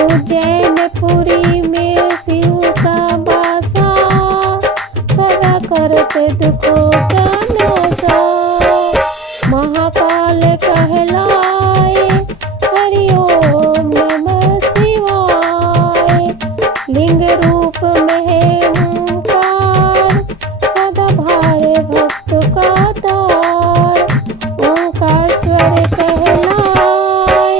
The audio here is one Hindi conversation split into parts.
उज्जैनपुरी में शिव का वासा, सदा करते दुखों का नासा। महाकाल कहलाए, हरि ओम नमः शिवाय। लिंग रूप में है ओंकार, सदा भारे भक्त का तार। ओंकारेश्वर कहलाए,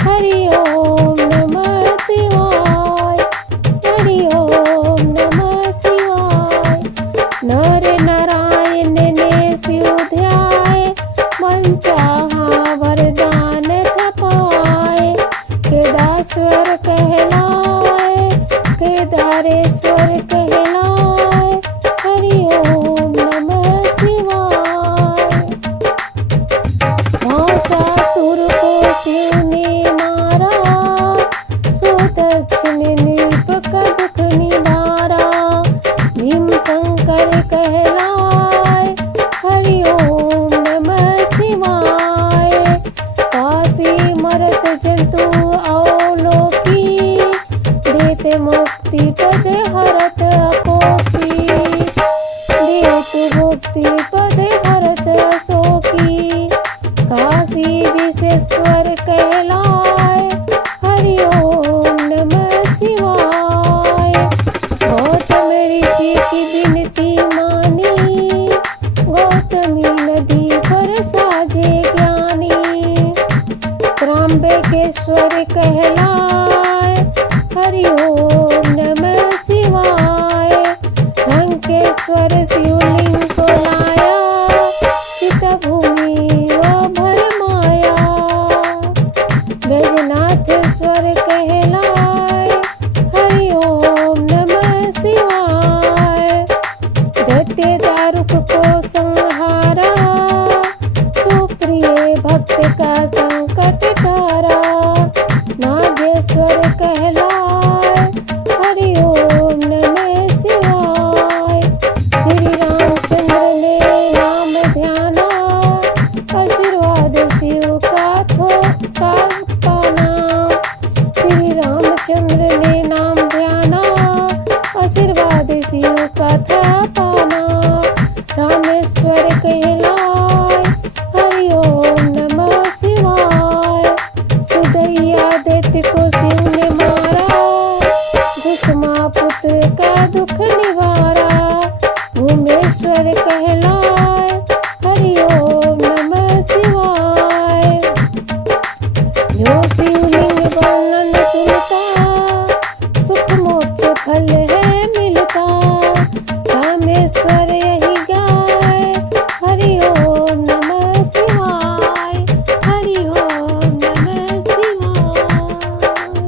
हरि ओम नमः शिवाय, हरि ओम नमः शिवाय। नर नारायण ने शिव ध्याए, मन चाहा वरदान पाए। केदारेश्वर कहलाए, केदारेश्वर कहलाए, हरि ओम नमः शिवाय। महिषासुर को शिव ने मारा, सो दक्षिण नृप का दुख निवारा। भीम शंकर कहलाए, हरि ओम नमः शिवाय। काशी मरत जंतु अवलोकी, देते मुक्ति पद हरत अकोकी। देत मुक्ति पद हरत अशोकी। काशी विश्वेश्वर कहलाए, हरि ओम नमः शिवाय। गौतम ऋषि की विनती मानी, गौतमी नदी पर साजे ज्ञानी। त्र्यंबकेश्वर कहलाए, हरि ओम नमः शिवाय। लंकेश्वर शिवलिंग को लाया, चिता भूमि व भरमाया। बैजनाथेश्वर कहलाए, हरि ओम नमः शिवाय। दैत्य दारुक को संहारा, सुप्रिय भक्त का संकट टारा। नागेश्वर कहलाए, हरि ओम नमः शिवाय। श्री रामचंद्र ने नाम ध्याना, आशीर्वाद शिव का पाना। श्री रामचंद्र ने नाम ध्याना, आशीर्वाद शिव का था पाना। रामेश्वर कहलाए, हरि ओम नमः शिवाय। सुदैया दैत्य को शिव ने मारा, भीष्मा पुत्र का दुख निवारा। भूमेश्वर कहलाए, हरि ओम नमः शिवाय। जो शिवलिंग वर्णन सुनता, सुख मोक्ष फल है मिलता। रामेश्वर